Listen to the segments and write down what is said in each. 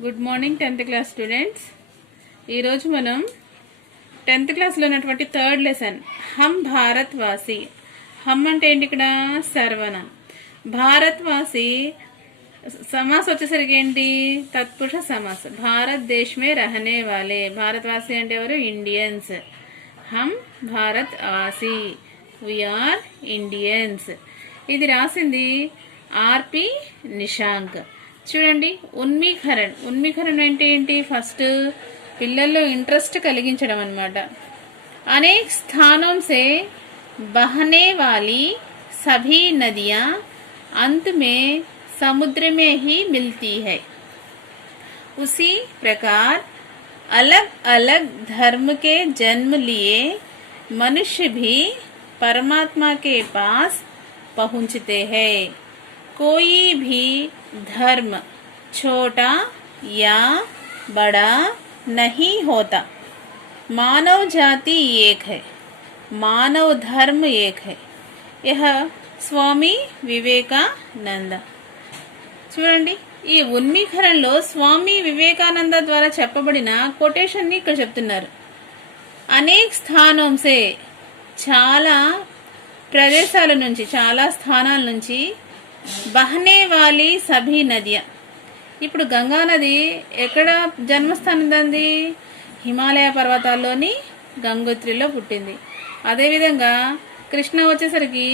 Good morning 10th class students. ఈరోజు మనం 10th క్లాస్లో ఉన్నటువంటి థర్డ్ లెసన్ హమ్ భారత్ వాసి. హమ్ అంటే ఏంటి? ఇక్కడ సర్వనామం. భారత్ వాసి సమాస్ వచ్చేసరికి ఏంటి? తత్పురుష సమాస్. భారత్ దేశ్ మే రహనే వాలే. భారత్ వాసి అంటే ఎవరు? ఇండియన్స్. హమ్ భారత్ వాసి, వీఆర్ ఇండియన్స్. ఇది రాసింది ఆర్పి నిశాంక్. చూడండి, ఉన్మీకరణ్. ఉన్మీకరణ్ అంటే ఏంటి? ఫస్ట్ పిల్లల్లో ఇంట్రెస్ట్ కలిగించడం అన్నమాట. అనేక స్థానం से बहने वाली सभी नदियां अंत में समुद्र में ही मिलती है. उसी प्रकार अलग अलग धर्म के जन्म लिए मनुष्य भी परमात्मा के पास पहुंचते हैं. कोई भी धर्म छोटा या बड़ा नहीं होता. मानव जाति एक है, मानव धर्म एक है. यह స్వామి వివేకానంద. చూడండి, ఈ ఉన్మీకరణలో స్వామి వివేకానంద ద్వారా చెప్పబడిన కొటేషన్ ని ఇక్కడ చెప్తున్నారు. అనేక స్థానం సే, చాలా ప్రదేశాల నుంచి, చాలా స్థానాల నుంచి, బహనే వాలి సభీ నదియా. ఇప్పుడు గంగా నది ఎక్కడ జన్మస్థానం దాంది? హిమాలయ పర్వతాల్లోని గంగోత్రిలో పుట్టింది. అదేవిధంగా కృష్ణ వచ్చేసరికి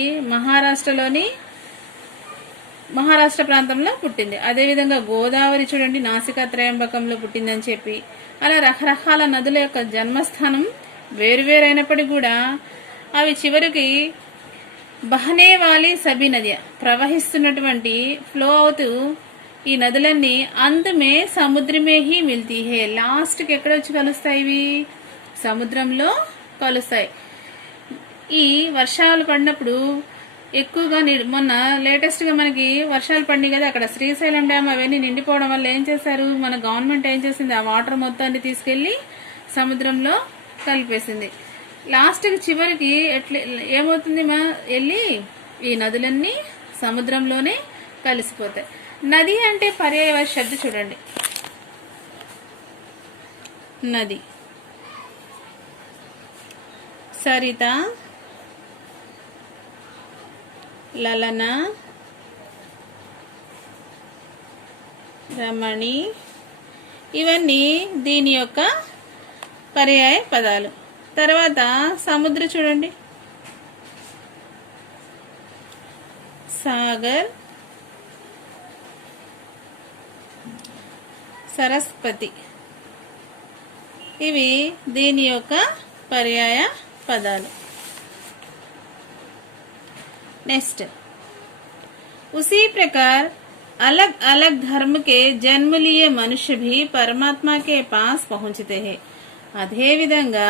మహారాష్ట్ర ప్రాంతంలో పుట్టింది. అదేవిధంగా గోదావరి చూడండి, నాసికా త్రయంబకంలో పుట్టిందని చెప్పి, అలా రకరకాల నదుల యొక్క జన్మస్థానం వేరువేరైనప్పటికీ కూడా అవి చివరికి బహనే వాలి సభీ నది, ప్రవహిస్తున్నటువంటి ఫ్లో అవుతూ ఈ నదులన్నీ అంతమే సముద్రమే హీ మిల్తీ హే. లాస్ట్కి ఎక్కడ వచ్చి కలుస్తాయి? ఇవి సముద్రంలో కలుస్తాయి. ఈ వర్షాలు పడినప్పుడు ఎక్కువగా మొన్న లేటెస్ట్ గా మనకి వర్షాలు పడినాయి కదా, అక్కడ శ్రీశైలం డ్యామ్ అవన్నీ నిండిపోవడం వల్ల ఏం చేశారు? మన గవర్నమెంట్ ఏం చేసింది? ఆ వాటర్ మొత్తాన్ని తీసుకెళ్లి సముద్రంలో కలిపేసింది. లాస్ట్కి చివరికి ఏమవుతుంది? వెళ్ళి ఈ నదులన్నీ సముద్రంలోనే కలిసిపోతాయి. నది అంటే పర్యాయ శబ్ద చూడండి. నది, సరిత, లలన, రమణి, ఇవన్నీ దీని యొక్క పర్యాయ పదాలు. తర్వాత సముద్ర చూడండి, సాగర్, సరస్వతి, ఇవి దీని యొక్క పర్యాయ పదాలు. नेक्स्ट, उसी प्रकार अलग अलग धर्म के जन्म लिए मनुष्य भी परमात्मा के पास पहुंचते हैं. అదే విధంగా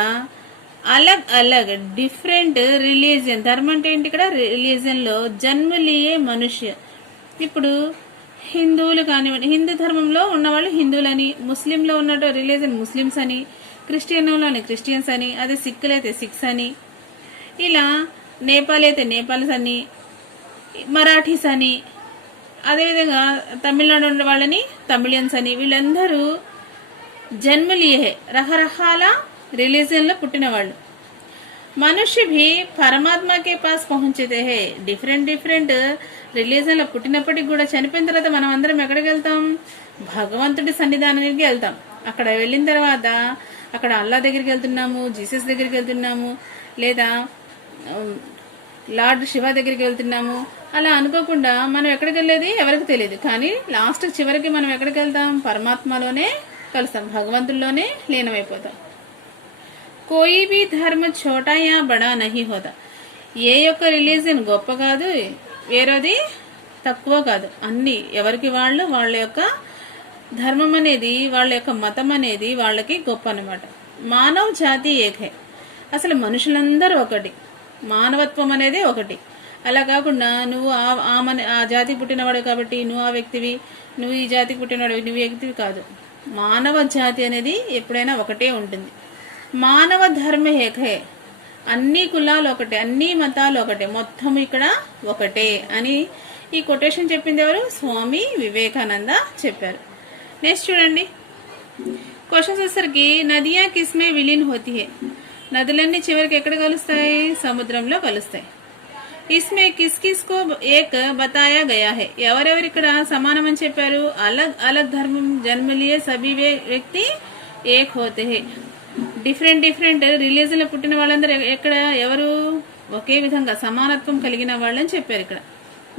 అలగ్ అలగ్ డిఫరెంట్ రిలీజియన్, ధర్మం అంటే ఏంటి? ఇక్కడ రిలీజియన్ లో జన్మలియే మనుష్య. ఇప్పుడు హిందువులు కానివ్వండి, హిందూ ధర్మంలో ఉన్నవాళ్ళు హిందువులని, ముస్లింలో ఉన్నట్టు రిలీజియన్ ముస్లిమ్స్ అని, క్రిస్టియన్లోని క్రిస్టియన్స్ అని, అదే సిక్కులు అయితే సిక్స్ అని, ఇలా నేపాల్ అయితే నేపాల్స్ అని, మరాఠీస్ అని, అదేవిధంగా తమిళనాడు ఉన్న వాళ్ళని తమిళియన్స్ అని, వీళ్ళందరూ జన్మలియే రకరకాల రిలీజియన్లో పుట్టిన వాళ్ళు. మనుష్య భీ పరమాత్మకే పాస్ పహుంచితే హే. డిఫరెంట్ డిఫరెంట్ రిలీజియన్లో పుట్టినప్పటికి కూడా చనిపోయిన తర్వాత మనం అందరం ఎక్కడికి వెళ్తాం? భగవంతుడి సన్నిధానానికి వెళ్తాం. అక్కడ వెళ్ళిన తర్వాత అక్కడ అల్లా దగ్గరికి వెళ్తున్నాము, జీసస్ దగ్గరికి వెళ్తున్నాము, లేదా లార్డ్ శివ దగ్గరికి వెళ్తున్నాము. అలా అనుకోకుండా మనం ఎక్కడికి వెళ్ళేది ఎవరికి తెలియదు. కానీ లాస్ట్ చివరికి మనం ఎక్కడికి వెళ్తాం? పరమాత్మలోనే కలుస్తాం, భగవంతుల్లోనే లీనమైపోతాం. కోయి బి ధర్మ ఛోటా యా బడా నహీ హోతా. ఏ యొక్క రిలీజియన్ గొప్ప కాదు, వేరేది తక్కువ కాదు. అన్ని ఎవరికి వాళ్ళు వాళ్ళ యొక్క ధర్మం అనేది, వాళ్ళ యొక్క మతం అనేది వాళ్ళకి గొప్ప అన్నమాట. మానవ్ జాతి ఏకే. అసలు మనుషులందరూ ఒకటి, మానవత్వం అనేది ఒకటి. అలా కాకుండా నువ్వు ఆ జాతికి పుట్టినవాడు కాబట్టి నువ్వు ఆ వ్యక్తివి, నువ్వు ఈ జాతికి పుట్టినవాడు నువ్వు వ్యక్తివి కాదు. మానవ జాతి అనేది ఎప్పుడైనా ఒకటే ఉంటుంది. మానవ ధర్మ ఏకే. అన్ని కులాలు ఒకటే, అన్ని మతాలు ఒకటే, మొత్తం ఇక్కడ ఒకటే అని ఈ కొటేషన్ చెప్పింది ఎవరు? స్వామి వివేకానంద చెప్పారు. నెక్స్ట్ చూడండి, క్వశ్చన్స్ వచ్చేసరికి నదియా కిస్మే విలీన్ హోతీ హై, నదులన్నీ చివరికి ఎక్కడ కలుస్తాయి? సముద్రంలో కలుస్తాయి. ఇస్మే కిస్ కిస్ కో ఏక్ బతాయా గయా హై, ఎవరెవరు ఇక్కడ సమానం అని చెప్పారు? అలగ్ అలగ్ ధర్మం జన్మలియే సభీ వ్యక్తి ఏక్ హోతే హై, డిఫరెంట్ డిఫరెంట్ రిలీజన్ లో పుట్టిన వాళ్ళందరూ ఎక్కడ ఎవరు ఒకే విధంగా సమానత్వం కలిగిన వాళ్ళని చెప్పారు. ఇక్కడ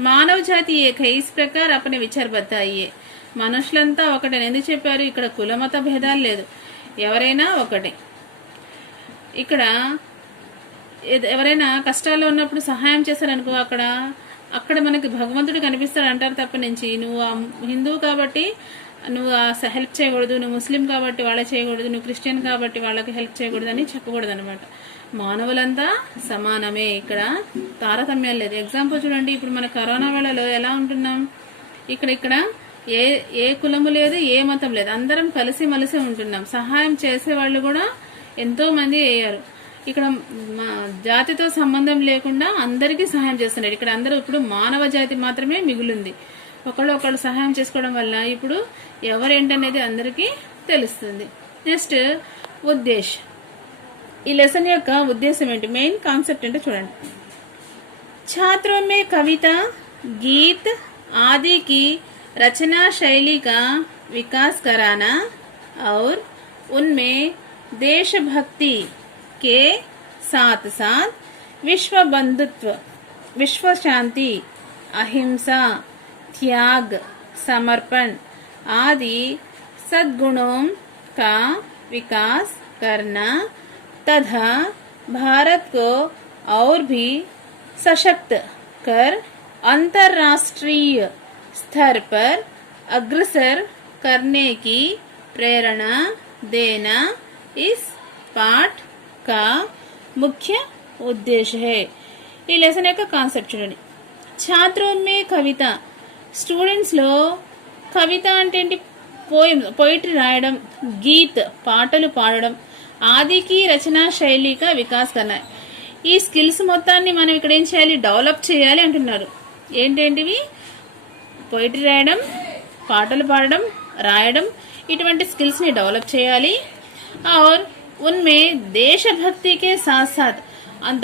మానవ జాతి ఏక్ హై ఇస్ ప్రకార్ అపనే విచార్ బతాయియే, మనుషులంతా ఒకటే ఎందుకు చెప్పారు? ఇక్కడ కులమత భేదాలు లేదు, ఎవరైనా ఒకటే. ఇక్కడ ఎవరైనా కష్టాల్లో ఉన్నప్పుడు సహాయం చేశారనుకో, అక్కడ మనకి భగవంతుడు కనిపిస్తాడు అంటారు తప్ప నుంచి నువ్వు హిందువు కాబట్టి నువ్వు హెల్ప్ చేయకూడదు, నువ్వు ముస్లిం కాబట్టి వాళ్ళకి చేయకూడదు, నువ్వు క్రిస్టియన్ కాబట్టి వాళ్ళకి హెల్ప్ చేయకూడదు అని చెప్పకూడదు అనమాట. మానవులంతా సమానమే, ఇక్కడ తారతమ్యం లేదు. ఎగ్జాంపుల్ చూడండి, ఇప్పుడు మన కరోనా వేళలో ఎలా ఉంటున్నాం, ఇక్కడ ఏ కులము లేదు, ఏ మతం లేదు, అందరం కలిసి మలిసి ఉంటున్నాం. సహాయం చేసే వాళ్ళు కూడా ఎంతో మంది అయ్యారు. ఇక్కడ జాతితో సంబంధం లేకుండా అందరికీ సహాయం చేస్తున్నారు. ఇక్కడ అందరూ ఇప్పుడు మానవ జాతి మాత్రమే మిగులుంది. ఒకళ్ళు సహాయం చేసుకోవడం వల్ల ఇప్పుడు ఎవరేంటనేది అందరికీ తెలుస్తుంది. నెక్స్ట్ ఉద్దేశ్, ఈ లెసన్ యొక్క ఉద్దేశం ఏంటి, మెయిన్ కాన్సెప్ట్ ఏంటో చూడండి. छात्रों में कविता, गीत आदि की रचना शैली का विकास कराना और उनमें देशभक्ति के साथ साथ विश्व बंधुत्व, विश्व शांति, अहिंसा, त्याग, समर्पण आदि सद्गुणों का विकास करना तथा भारत को और भी सशक्त कर अंतर्राष्ट्रीय स्तर पर अग्रसर करने की प्रेरणा देना इस पाठ का मुख्य उद्देश्य है. ఈ లెసన్ యొక్క కాన్సెప్ట్ చూడండి. ఛాత్రోన్మే కవిత, స్టూడెంట్స్ లో కవిత అంటే ఏంటి? పోయిటరీ రాయడం, గీత్ పాటలు పాడడం, ఆదికి రచనా శైలిక వికాస్ కన్నా, ఈ స్కిల్స్ మొత్తాన్ని మనం ఇక్కడ ఏం చేయాలి? డెవలప్ చేయాలి అంటున్నారు. ఏంటేంటివి? పోయిటరీ రాయడం, పాటలు పాడడం, రాయడం, ఇటువంటి స్కిల్స్ ని డెవలప్ చేయాలి. और उनमें దేశభక్తికే సాత్ సాత్,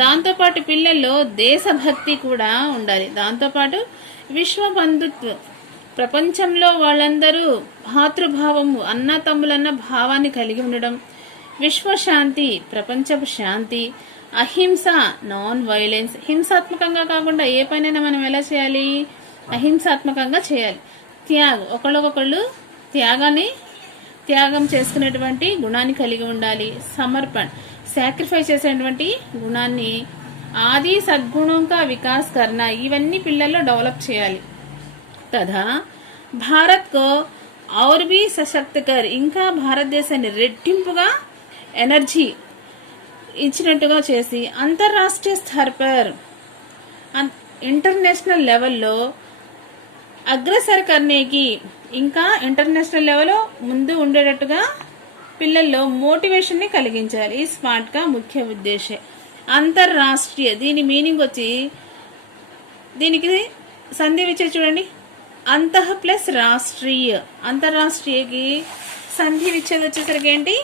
దాంతోపాటు పిల్లల్లో దేశభక్తి కూడా ఉండాలి. దాంతోపాటు విశ్వ బంధుత్వ, ప్రపంచంలో వాళ్ళందరూ భాతృభావము, అన్న తమ్ములన్న భావాన్ని కలిగి ఉండడం, విశ్వశాంతి, ప్రపంచపు శాంతి, అహింస, నాన్ వైలెన్స్, హింసాత్మకంగా కాకుండా ఏ పనైనా మనం ఎలా చేయాలి? అహింసాత్మకంగా చేయాలి. త్యాగ్, ఒకళ్ళకొకళ్ళు త్యాగం చేసుకునేటువంటి గుణాన్ని కలిగి ఉండాలి. సమర్పణ, సాక్రిఫైస్ చేసేటువంటి గుణాన్ని, ఆది సద్గుణంగా వికాస్ కర్నా, ఇవన్నీ పిల్లల్లో డెవలప్ చేయాలి. తథా భారత్ కో ఔర్ భీ సశక్త కర్, ఇంకా భారతదేశాన్ని రెట్టింపుగా ఎనర్జీ ఇచ్చినట్టుగా చేసి అంతర్రాష్ట్రీయ స్థర్ పర్, ఇంటర్నేషనల్ లెవెల్లో అగ్రసర్ కర్నేకి, ఇంకా ఇంటర్నేషనల్ లెవెల్లో ముందు ఉండేటట్టుగా పిల్లల్లో మోటివేషన్ ని కలిగించాలి. ఈ స్మార్ట్ కా ముఖ్య ఉద్దేశం. అంతర్రాష్ట్రీయ, దీని మీనింగ్ వచ్చి, దీనికి సంధి విచ్చే చూడండి, అంతః ప్లస్ రాష్ట్రీయ. అంతర్రాష్ట్రీయకి సంధి విచ్చేది వచ్చేసరికి ఏంటి?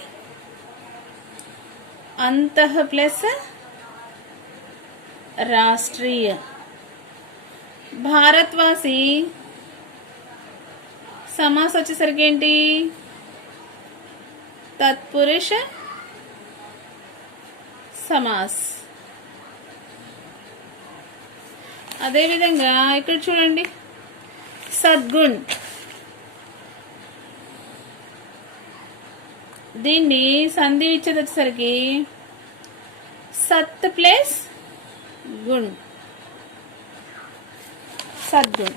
అంతః ప్లస్ రాష్ట్రీయ. భారత్వాసి సమాస్ వచ్చేసరికి ఏంటి? తత్పురుష సమాస్. అదేవిధంగా ఇక్కడ చూడండి, సద్గుణ్, దీన్ని సంధి ఇచ్చేది వచ్చేసరికి సత్ ప్లస్ గుణ్, సద్గుణ్.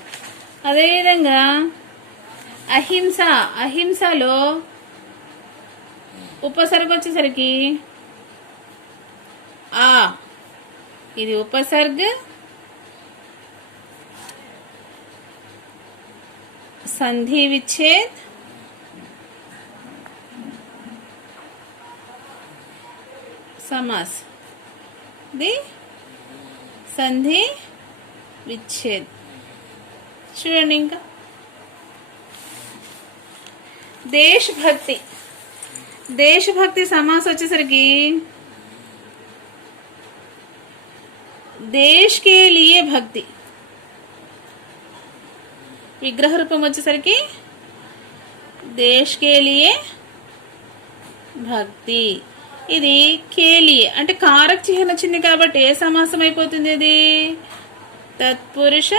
అదేవిధంగా అహింస, అహింసలో ఉపసర్గ వచ్చేసరికి ఆ, ఇది ఉపసర్గ, సంధి విచ్ఛేద్, సమాస్, ది సంధి విచ్ఛేద్. చూడండి, ఇంకా దేశభక్తి. దేశభక్తి సమాస్ వచ్చేసరికి దేశ్ కే లియే భక్తి. విగ్రహ రూపం వచ్చేసరికి దేశ్ కే లియే భక్తి. ఇది కేలియే అంటే కారక చిహ్నం వచ్చింది కాబట్టి ఏ సమాసం అయిపోతుంది? ఇది తత్పురుష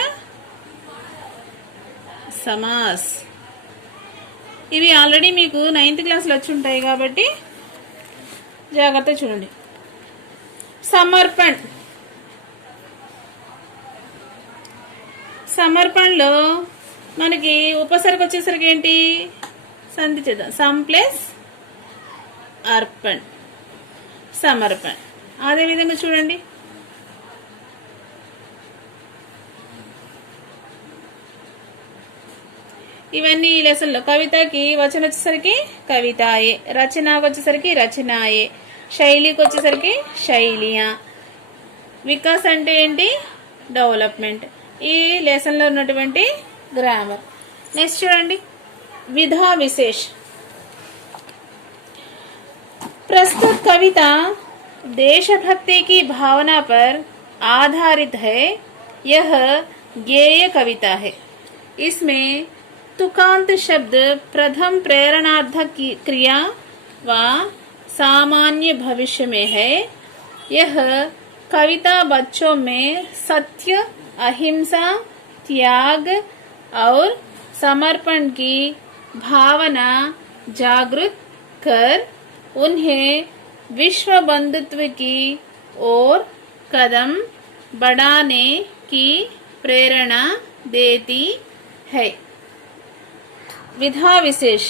సమాస్. ఇవి ఆల్రెడీ మీకు 9th క్లాస్లో వచ్చి ఉంటాయి కాబట్టి జాగ్రత్త చూడండి. సమర్పణ్. సమర్పణలో మనకి ఉపసర్గ వచ్చేసరికి ఏంటి? సంధి చేద్దాం. Sum plus Arpan, Samarpan. అదే విధంగా చూడండి, ఇవన్నీ ఈ లెసన్లో. కవితకి వచనం వచ్చేసరికి కవితాయే, రచనకు వచ్చేసరికి రచనాయే, శైలికి వచ్చేసరికి శైలియా. వికాస్ అంటే ఏంటి? డెవలప్మెంట్. ఈ లెసన్లో ఉన్నటువంటి గ్రామర్. నెక్స్ట్ చూడండి, विधा विशेष. प्रस्तुत कविता देशभक्ति की भावना पर आधारित है. यह गेय कविता है. इसमें तुकांत शब्द प्रथम प्रेरणार्थक क्रिया व सामान्य भविष्य में है. यह कविता बच्चों में सत्य, अहिंसा, त्याग और समर्पण की भावना जागृत कर उन्हें विश्व बंधुत्व की ओर कदम बढ़ाने की प्रेरणा देती है. विधा विशेष.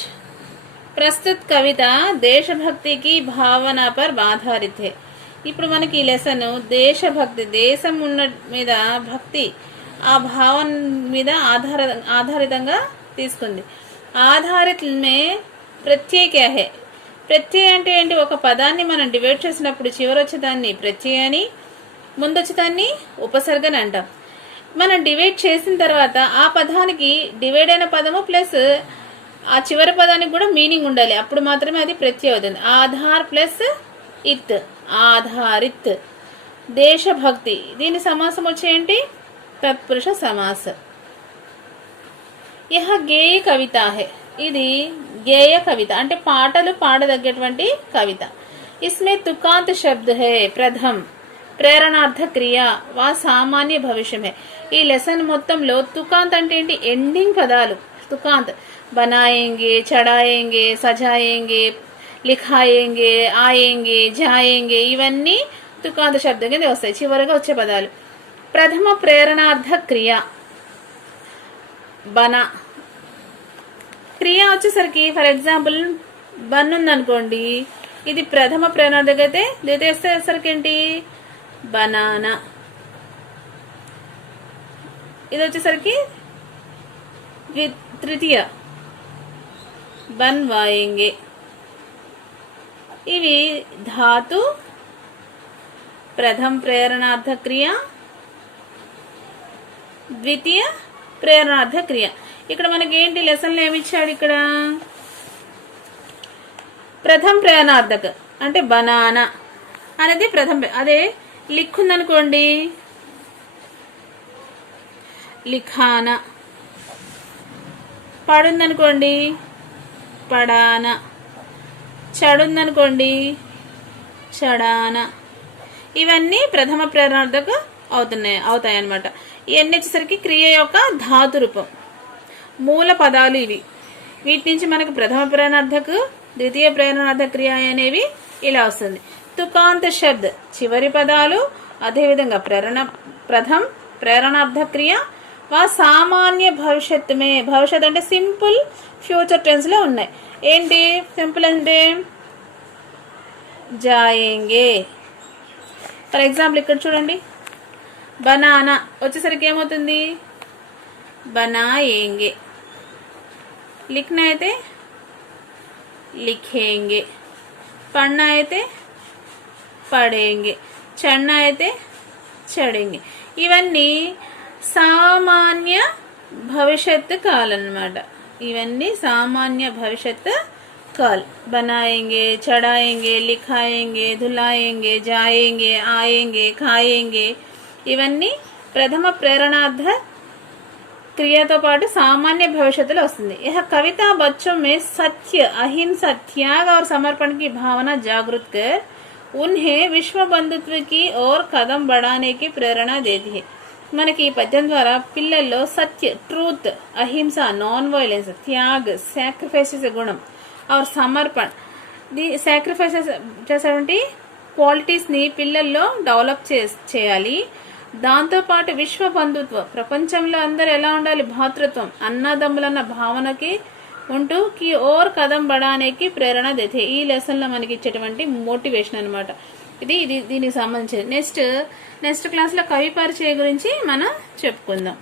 ప్రస్తుత కవిత దేశభక్తికి భావన పర్ ఆధారిత హై. ఇప్పుడు మనకి ఈ లెసన్ దేశభక్తి, దేశం ఉన్న మీద భక్తి, ఆ భావన మీద ఆధారితంగా తీసుకుంది. ఆధారిత మే ప్రత్యయ క్యా హై? ప్రత్యయ అంటే ఏంటి? ఒక పదాన్ని మనం డివైడ్ చేసినప్పుడు చివరి వచ్చేదాన్ని ప్రత్యయ అని, ముందు వచ్చేదాన్ని ఉపసర్గని అంటాం. మనం డివైడ్ చేసిన తర్వాత ఆ పదానికి డివైడ్ అయిన పదము ప్లస్ ఆ చివరి పదానికి కూడా మీనింగ్ ఉండాలి. అప్పుడు మాత్రమే అది ప్రత్యయ అవుతుంది. ఆధార్ ప్లస్ ఇత్, ఆధారిత్. దేశభక్తి, దీని సమాసం వచ్చేంటి? తత్పురుష సమాస్. యహ గేయ కవిత హై. ఇది గేయ కవిత అంటే పాటలు పాడదగ్గటువంటి కవిత. ఇస్మే తుకాంత్ శబ్ద హై ప్రథం ప్రేరణార్థ క్రియ వా సామాన్య భవిష్యం హై. ఈ లెసన్ మొత్తంలో తుకాంత్ అంటే ఏంటి? ఎండింగ్ పదాలు. తుకాంత్ बनाएंगे, चढ़ाएंगे, सजाएंगे, लिखाएंगे, आएंगे, जाएंगे, ఇవన్నీ తుకాంత శబ్దం కింద వస్తాయి, చివరిగా వచ్చే పదాలు. ప్రథమ ప్రేరణార్థ క్రియ బనా. క్రియ వచ్చేసరికి ఫర్ ఎగ్జాంపుల్ బన్ ఉందనుకోండి, ఇది ప్రథమ ప్రేరణార్థక అయితే ద్వితీయ వచ్చేసరికి ఏంటి? బనానా. ఇది వచ్చేసరికి తృతీయ बनवाएंगे. ఇవి ధాతు ప్రథమ ప్రేరణార్థ క్రియ, ద్వితీయ ప్రేరణార్థ క్రియ. ఇక్కడ మనకి ఏంటి లెసన్లు ఏమి ఇచ్చాడు? ఇక్కడ ప్రథమ ప్రేరణార్థక అంటే బనానా అనేది ప్రథమ. అదే లిక్ ఉందనుకోండి, లిఖానా. పడుందనుకోండి, పడానా. చడుందనుకోండి, చడానా. ఇవన్నీ ప్రథమ ప్రేరణార్థక అవుతాయి అన్నమాట. ఇవన్నీ వచ్చేసరికి క్రియ యొక్క ధాతు రూపం, మూల పదాలు ఇవి. వీటి నుంచి మనకు ప్రథమ ప్రేరణార్థక, ద్వితీయ ప్రేరణార్థక క్రియ అనేవి ఇలా వస్తుంది. తుకాంత శబ్ద చివరి పదాలు, అదేవిధంగా ప్రథమ ప్రేరణార్థ క్రియ వా సామాన్య భవిష్యత్ మే. భవిష్యత్ అంటే సింపుల్ ఫ్యూచర్ టెన్స్ లో ఉన్నాయి. ఏంటి సింపుల్ అంటే? జాయేంగే. ఫర్ ఎగ్జాంపుల్ ఇక్కడ చూడండి, బనానా వచ్చేసరికి ఏమవుతుంది? బనాయేంగే. లిఖనా అయితే లిఖేంగే, పढ़ना అయితే పడేంగే, చढ़ना అయితే చడేంగే. ఇవన్నీ సామాన్య భవిష్యత్తు కాలన్నమాట. ఇవన్నీ సామాన్య భవిష్యత్ काल। बनाएंगे, चढ़ाएंगे, लिखाएंगे, धुलाएंगे, जाएंगे, आएंगे, खाएंगे, ఇవన్నీ ప్రథమ ప్రేరణార్థ క్రియతో పాటు సామాన్య భవిష్యత్తులో వస్తుంది। यह कविता बच्चों में सत्य, अहिंसा, त्याग और समर्पण की भावना जागृत कर उन्हें विश्व बंधुत्व की ओर कदम बढ़ाने की प्रेरणा देती है। మనకి ఈ పద్యం ద్వారా పిల్లల్లో సత్య, ట్రూత్, అహింస, నాన్ వైలెన్స్, త్యాగ్, సాక్రిఫైసెస్ గుణం और సమర్పణ, సాక్రిఫైసెస్ చేసేటువంటి క్వాలిటీస్ని పిల్లల్లో డెవలప్ చేయాలి। దాంతోపాటు విశ్వ బంధుత్వం, ప్రపంచంలో అందరూ ఎలా ఉండాలి, భాతృత్వం, అన్నదమ్ములన్న భావనకి ఉంటూ కి ఓర్ కదం బడానేకి ప్రేరణ దేతే। ఈ లెసన్లో మనకి ఇచ్చేటువంటి మోటివేషన్ అనమాట ఇది దీనికి సంబంధించి। నెక్స్ట్ క్లాస్లో కవి పరిచయ గురించి మనం చెప్పుకుందాం।